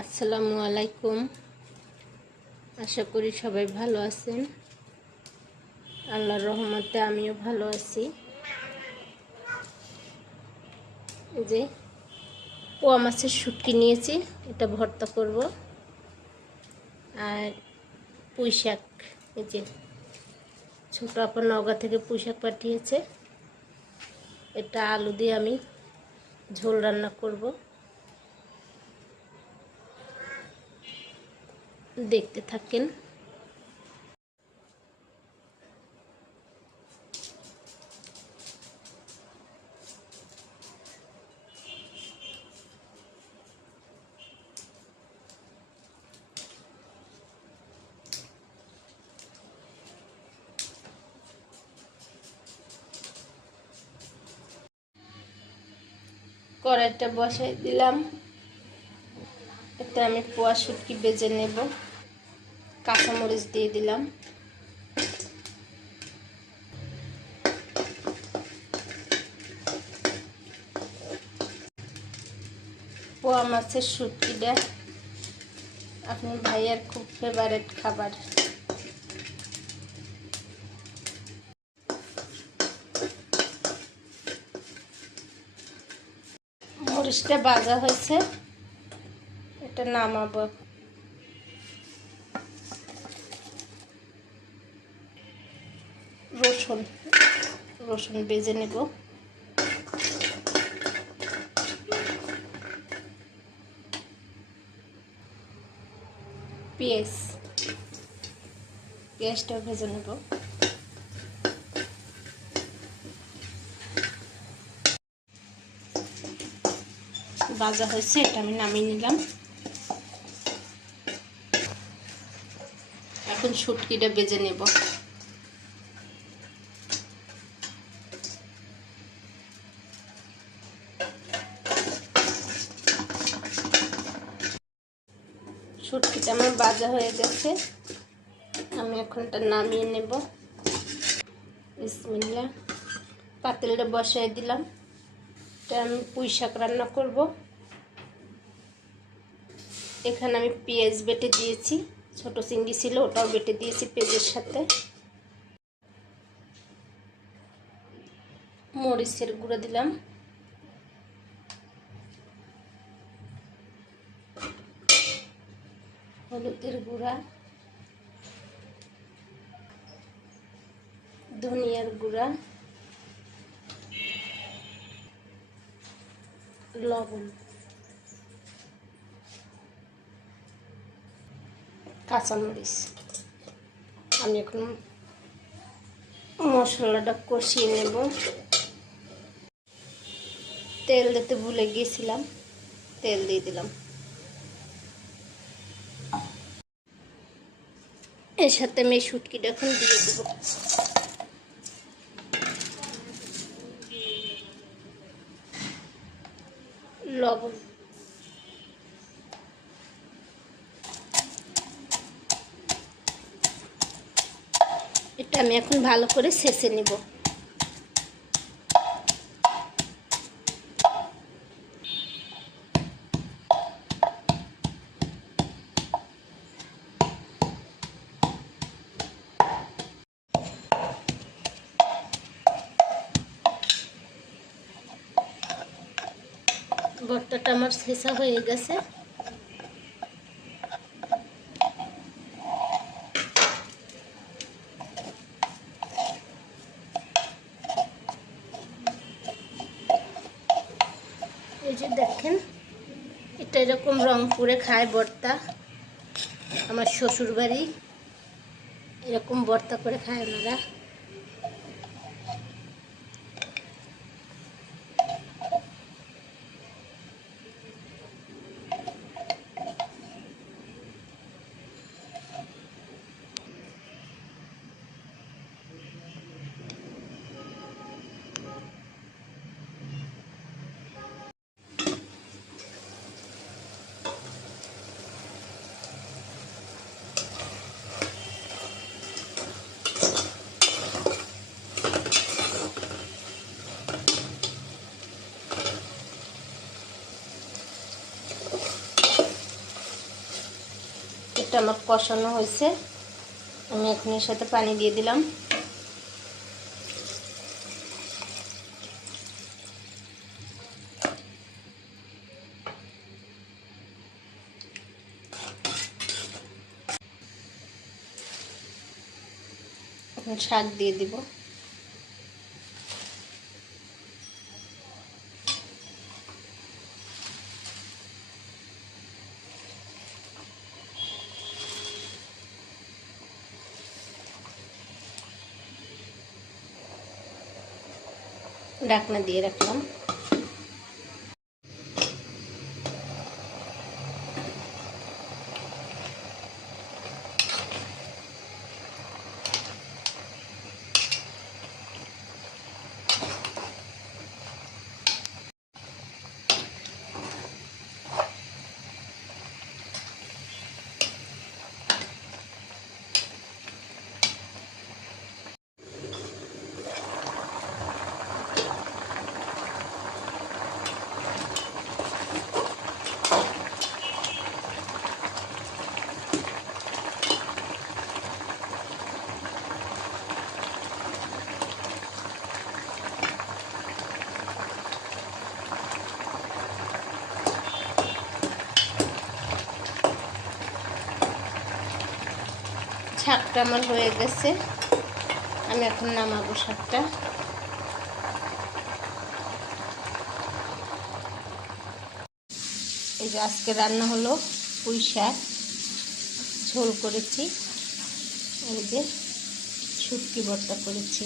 আসসালামু আলাইকুম। আশা করি সবাই ভালো আছেন। আল্লাহর রহমতে আমিও ভালো আছি। যে, পোয়া মাছের শুটকি নিয়েছি, এটা ভর্তা করব। আর পুঁই শাক, এই যে, ছোটো আপনার নওগাঁ থেকে পুঁই শাক পাঠিয়েছে। এটা আলু দিয়ে আমি ঝোল রান্না করব। দেখতে থাকেন। কড়াইটা বসাই দিলাম। এতে আমি পোয়া শুটকি বেজে নেব। কাঁচামরিচ দিয়ে দিলাম। পোয়া মাছের শুটকিটা আপনার ভাইয়ের খুব ফেভারেট খাবার। মরিচটা বাজা হয়েছে। এটা নামাবো। রসুন রসুন বেজে নেব। পেঁয়াজ পেঁয়াজটা ভেজে নেব। ভাজা হয়েছে, এটা আমি নামিয়ে নিলাম। এখন শুটকিটা বেজে নেব। শুটকিটা আমার বাজা হয়ে গেছে। আমি এখন এটা নামিয়ে নেব। বিসমিল্লা। পাতিলটা বসাই দিলাম। এটা আমি পুঁই শাক রান্না করব। এখানে আমি পেঁয়াজ বেটে দিয়েছি। ছোট চিংড়ি ছিল, ওটাও বেটে দিয়েছি পেঁয়াজের সাথে। মরিচের গুঁড়ো দিলাম। হলুদের গুঁড়া, ধনিয়ার গুঁড়া, লবণ, কাঁচামরিচ। আমি এখন মশলাটা কষিয়ে নেব। তেল দিতে ভুলে গিয়েছিলাম, তেল দিয়ে দিলাম। এর সাথে আমি শুটকিটা এখন দিয়ে দেবো। লবণ। এটা আমি এখন ভালো করে ছেঁচে নেব। ভর্তাটা আমার শেষা হয়ে গেছে। এই যে দেখেন, এটা এরকম রংপুরে খায় ভর্তা আমার শ্বশুর বাড়ি এরকম ভর্তা করে খায় ওনারা। পেঁয়াজটা আমার কষানো হয়েছে। আমি এখন এর সাথে পানি দিয়ে দিলাম। শাক দিয়ে দিব। ঢাকনা দিয়ে রাখলাম। শাকটা আমার হয়ে গেছে। আমি এখন নামাবো শাকটা এই যে আজকে রান্না হলো পুঁই শাক, ঝোল করেছি। এই যে শুটকি ভর্তা করেছি।